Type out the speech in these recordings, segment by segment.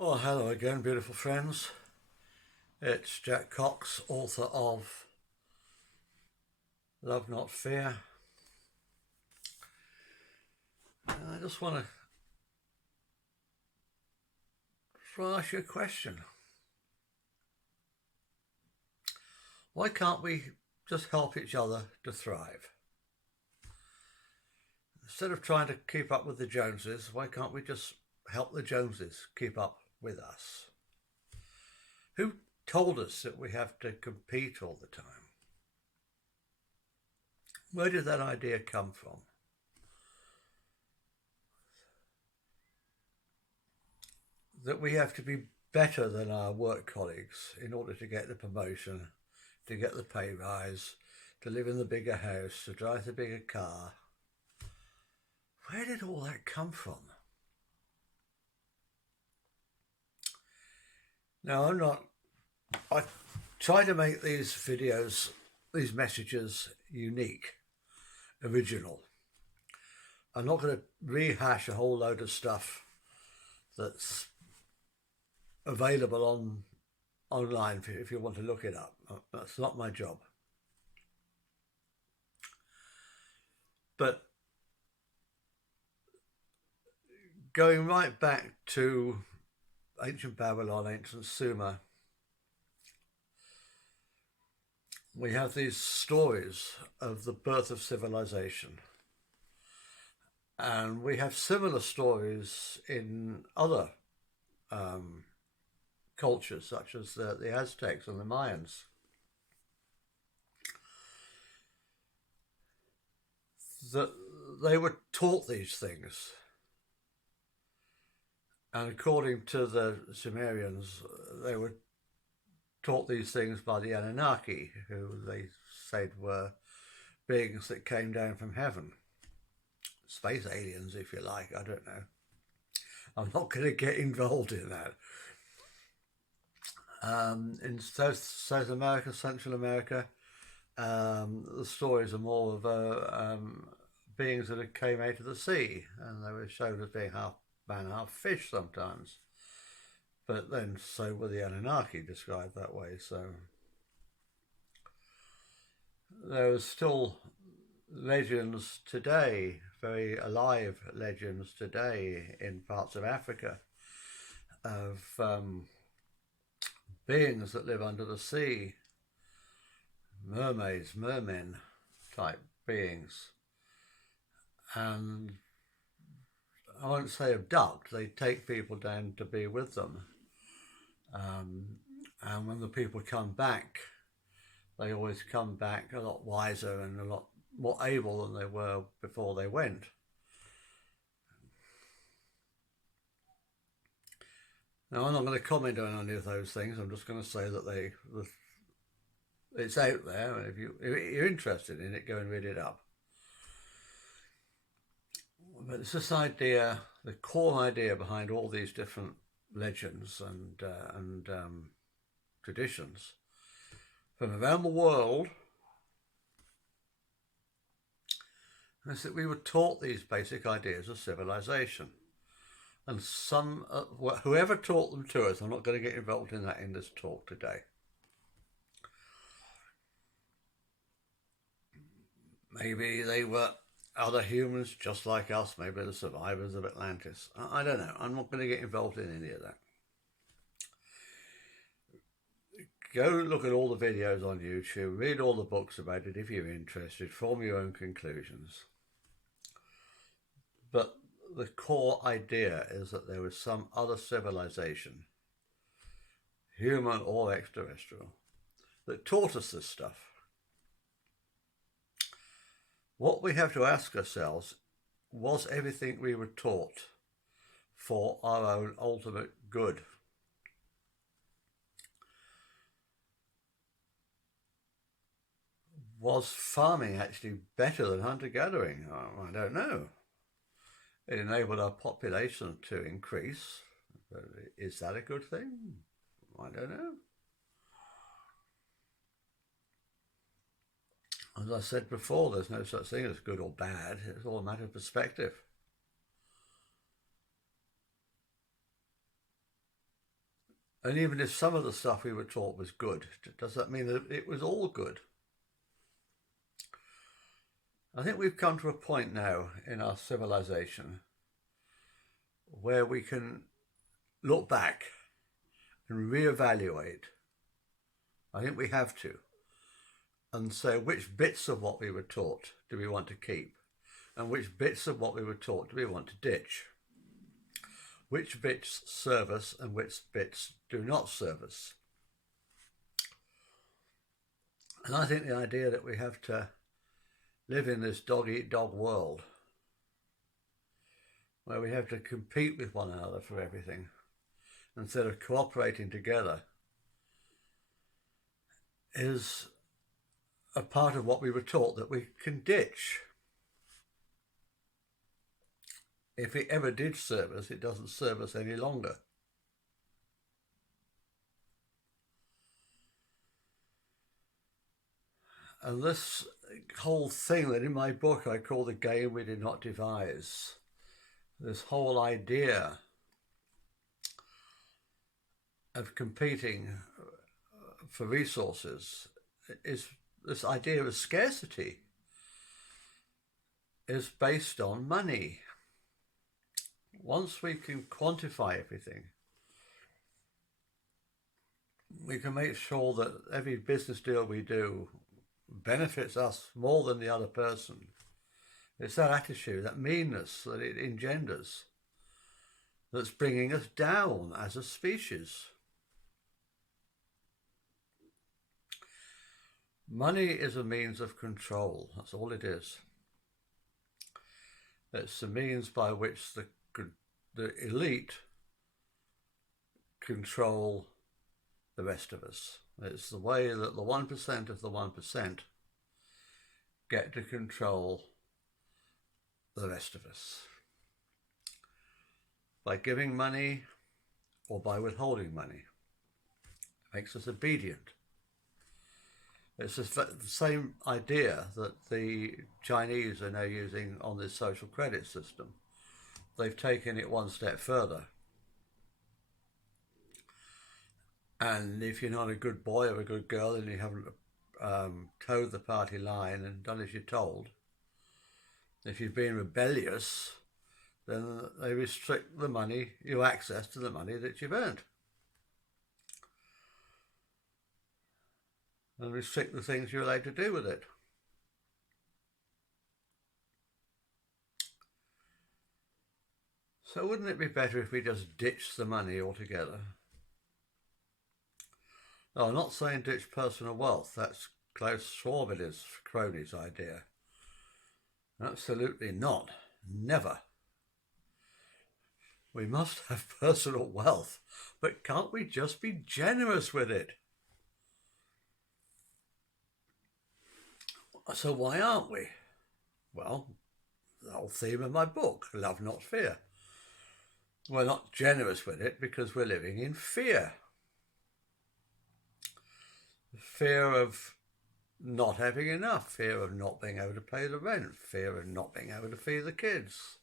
Well, hello again, beautiful friends. It's Jack Cox, author of Love Not Fear. And I just want to ask you a question. Why can't we just help each other to thrive? Instead of trying to keep up with the Joneses, why can't we just help the Joneses keep up with us? Who told us that we have to compete all the time? Where did that idea come from? That we have to be better than our work colleagues in order to get the promotion, to get the pay rise, to live in the bigger house, to drive the bigger car. Where did all that come from? Now, I try to make these videos, these messages unique, original. I'm not going to rehash a whole load of stuff that's available online if you want to look it up. That's not my job. But going right back to ancient Babylon, ancient Sumer, we have these stories of the birth of civilization. And we have similar stories in other cultures, such as the Aztecs and the Mayans. That they were taught these things. And according to the Sumerians, they were taught these things by the Anunnaki, who they said were beings that came down from heaven. Space aliens, if you like, I don't know. I'm not going to get involved in that. In South America, Central America, the stories are more of beings that came out of the sea, and they were shown as being half man, half fish sometimes. But then so were the Anunnaki, described that way. So there are still legends today, very alive legends today in parts of Africa of beings that live under the sea, mermaids, mermen type beings. And I won't say abduct, they take people down to be with them. And when the people come back, they always come back a lot wiser and a lot more able than they were before they went. Now, I'm not going to comment on any of those things. I'm just going to say that it's out there, and if you're interested in it, go and read it up. But it's this idea, the core idea behind all these different legends and traditions from around the world, is that we were taught these basic ideas of civilization. And whoever taught them to us, I'm not going to get involved in that in this talk today. Maybe they were other humans just like us, maybe the survivors of Atlantis. I don't know. I'm not going to get involved in any of that. Go look at all the videos on YouTube, read all the books about it if you're interested, form your own conclusions. But the core idea is that there was some other civilization, human or extraterrestrial, that taught us this stuff. What we have to ask ourselves, was everything we were taught for our own ultimate good? Was farming actually better than hunter-gathering? I don't know. It enabled our population to increase. But is that a good thing? I don't know. As I said before, there's no such thing as good or bad. It's all a matter of perspective. And even if some of the stuff we were taught was good, does that mean that it was all good? I think we've come to a point now in our civilization where we can look back and reevaluate. I think we have to. And say which bits of what we were taught do we want to keep, and which bits of what we were taught do we want to ditch. Which bits serve us and which bits do not serve us. And I think the idea that we have to live in this dog-eat-dog world where we have to compete with one another for everything instead of cooperating together is a part of what we were taught that we can ditch. If it ever did serve us, it doesn't serve us any longer. And this whole thing that in my book I call the game we did not devise, this whole idea of competing for resources, is this idea of scarcity is based on money. Once we can quantify everything, we can make sure that every business deal we do benefits us more than the other person. It's that attitude, that meanness that it engenders, that's bringing us down as a species. Money is a means of control, that's all it is. It's the means by which the elite control the rest of us. It's the way that the 1% of the 1% get to control the rest of us. By giving money or by withholding money. It makes us obedient. It's the same idea that the Chinese are now using on this social credit system. They've taken it one step further. And if you're not a good boy or a good girl and you haven't towed the party line and done as you're told, if you've been rebellious, then they restrict the money, your access to the money that you've earned. And restrict the things you're allowed to do with it. So wouldn't it be better if we just ditched the money altogether? No, I'm not saying ditch personal wealth. That's Klaus Schwab, it is crony's idea. Absolutely not. Never. We must have personal wealth, but can't we just be generous with it? So why aren't we? Well, the whole theme of my book, Love Not Fear. We're not generous with it because we're living in fear. Fear of not having enough, fear of not being able to pay the rent, fear of not being able to feed the kids.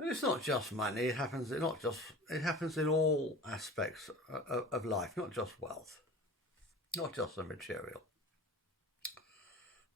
And it's not just money, it happens in all aspects of life, not just wealth, not just the material.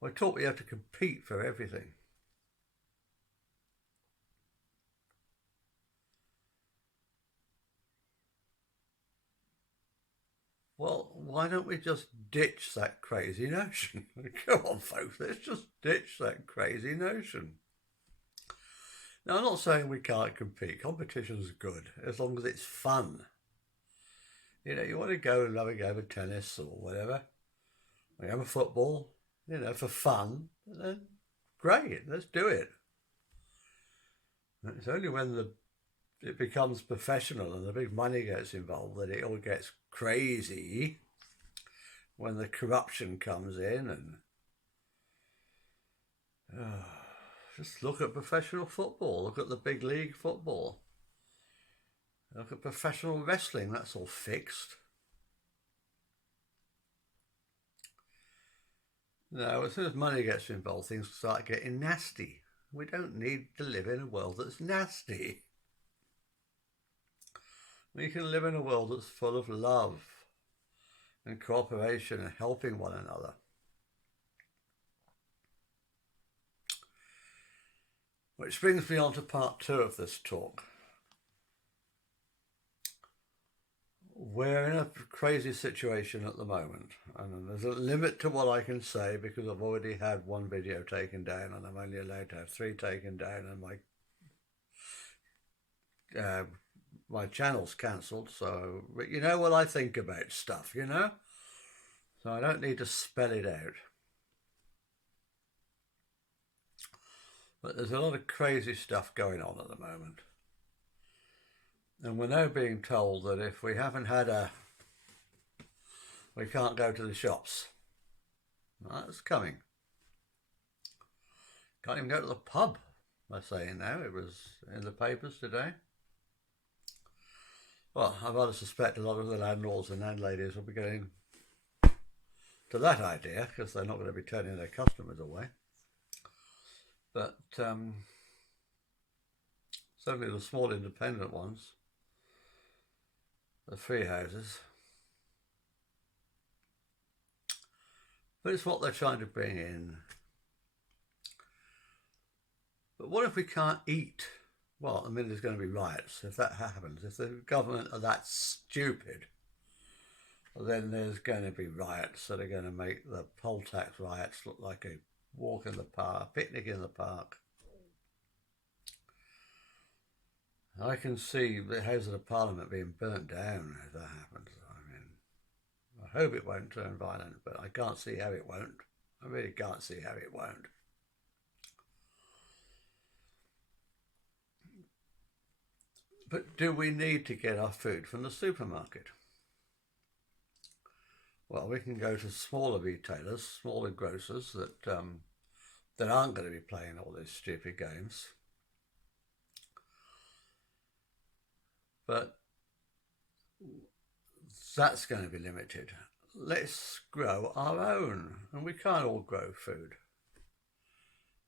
We're taught we have to compete for everything. Well, why don't we just ditch that crazy notion? Come on, folks, let's just ditch that crazy notion. Now, I'm not saying we can't compete. Competition's good, as long as it's fun. You know, you want to go and have a game of tennis or whatever, we have a football, you know, for fun, then great, let's do it. It's only when it becomes professional and the big money gets involved that it all gets crazy, when the corruption comes in and just look at professional football, look at the big league football, look at professional wrestling, that's all fixed. Now, as soon as money gets involved, things start getting nasty. We don't need to live in a world that's nasty. We can live in a world that's full of love and cooperation and helping one another. Which brings me on to part 2 of this talk. We're in a crazy situation at the moment, and there's a limit to what I can say because I've already had 1 video taken down and I'm only allowed to have 3 taken down, and my channel's cancelled. So, but you know what I think about stuff, you know? So I don't need to spell it out. But there's a lot of crazy stuff going on at the moment. And we're now being told that if we haven't had we can't go to the shops. That's coming. Can't even go to the pub, they're saying now. It was in the papers today. Well, I rather suspect a lot of the landlords and landladies will be getting to that idea because they're not going to be turning their customers away. But certainly the small independent ones, the free houses. But it's what they're trying to bring in. But what if we can't eat? Well, I mean, there's going to be riots if that happens. If the government are that stupid, then there's going to be riots that are going to make the poll tax riots look like a walk in the park, picnic in the park. I can see the Houses of Parliament being burnt down if that happens. I mean, I hope it won't turn violent, but I can't see how it won't. I really can't see how it won't. But do we need to get our food from the supermarket? Well, we can go to smaller retailers, smaller grocers that aren't going to be playing all these stupid games. But that's going to be limited. Let's grow our own, and we can't all grow food.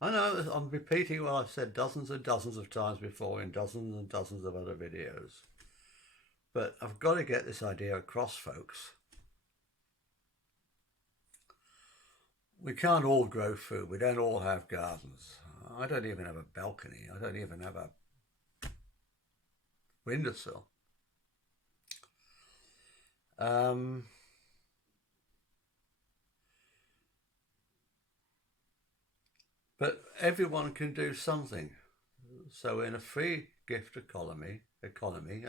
I know I'm repeating what I've said dozens and dozens of times before in dozens and dozens of other videos. But I've got to get this idea across, folks. We can't all grow food. We don't all have gardens. I don't even have a balcony. I don't even have a windowsill. But everyone can do something. So in a free gift economy, I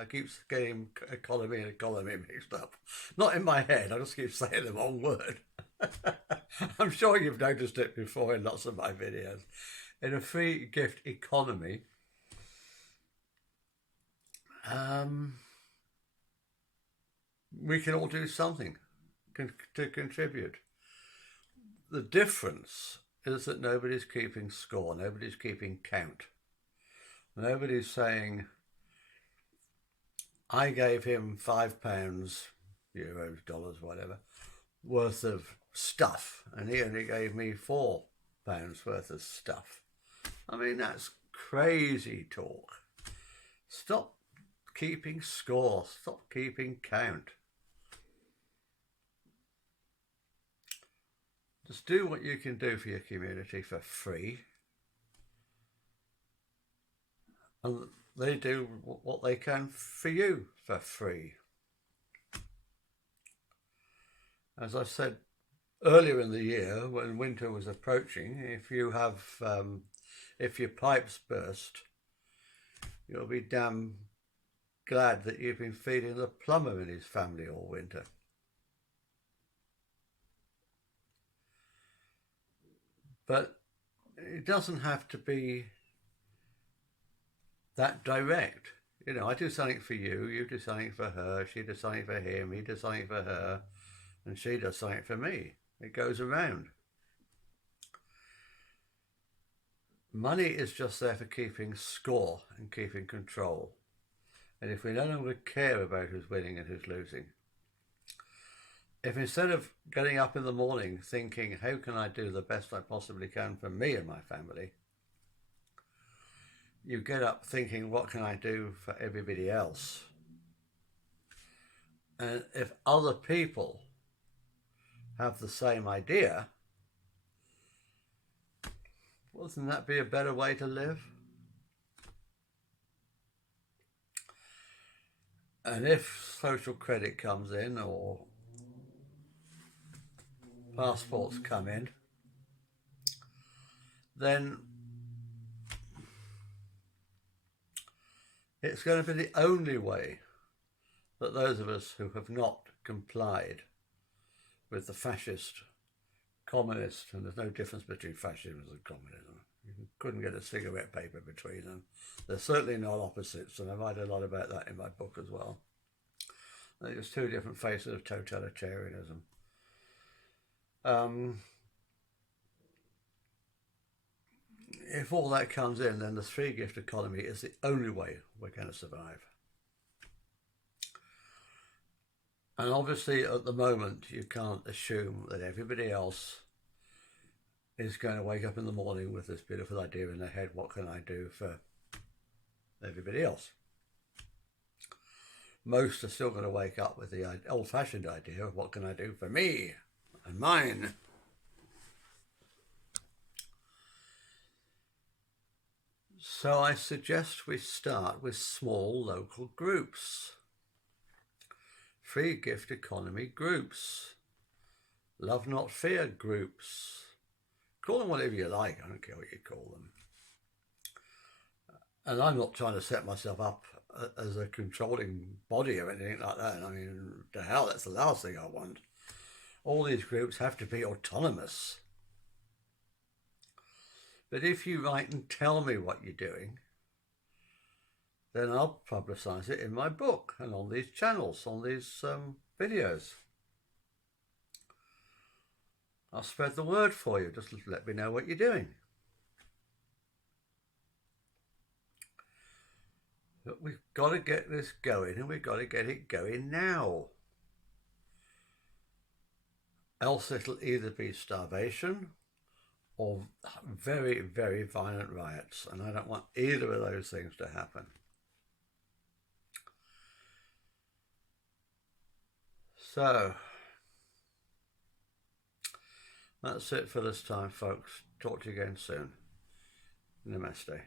keep getting economy and economy mixed up. Not in my head, I just keep saying the wrong word. I'm sure you've noticed it before in lots of my videos. In a free gift economy, we can all do something to contribute. The difference is that nobody's keeping score, nobody's keeping count. Nobody's saying, I gave him £5, euros, dollars, whatever, worth of stuff, and he only gave me £4 worth of stuff. I mean, that's crazy talk. Stop keeping score, stop keeping count. Just do what you can do for your community for free. And they do what they can for you for free. As I said earlier in the year, when winter was approaching, if your pipes burst, you'll be damn glad that you've been feeding the plumber and his family all winter. But it doesn't have to be that direct. You know, I do something for you, you do something for her, she does something for him, he does something for her, and she does something for me. It goes around. Money is just there for keeping score and keeping control. And if we no longer care about who's winning and who's losing, if instead of getting up in the morning thinking, how can I do the best I possibly can for me and my family, you get up thinking, what can I do for everybody else? And if other people have the same idea, wouldn't that be a better way to live? And if social credit comes in or passports come in, then it's going to be the only way that those of us who have not complied with the fascist, communist, and there's no difference between fascism and communism. You couldn't get a cigarette paper between them. They're certainly not opposites, and I write a lot about that in my book as well. They're just two different faces of totalitarianism. If all that comes in, then the free gift economy is the only way we're going to survive. And obviously at the moment you can't assume that everybody else is going to wake up in the morning with this beautiful idea in their head, what can I do for everybody else? Most are still going to wake up with the old-fashioned idea of what can I do for me and mine. So I suggest we start with small local groups. Free gift economy groups. Love not fear groups. Call them whatever you like, I don't care what you call them. And I'm not trying to set myself up as a controlling body or anything like that. I mean, to hell, that's the last thing I want. All these groups have to be autonomous. But if you write and tell me what you're doing, then I'll publicise it in my book and on these channels, on these videos. I'll spread the word for you. Just let me know what you're doing. But we've got to get this going, and we've got to get it going now. Else it'll either be starvation or very, very violent riots. And I don't want either of those things to happen. So, that's it for this time, folks. Talk to you again soon. Namaste.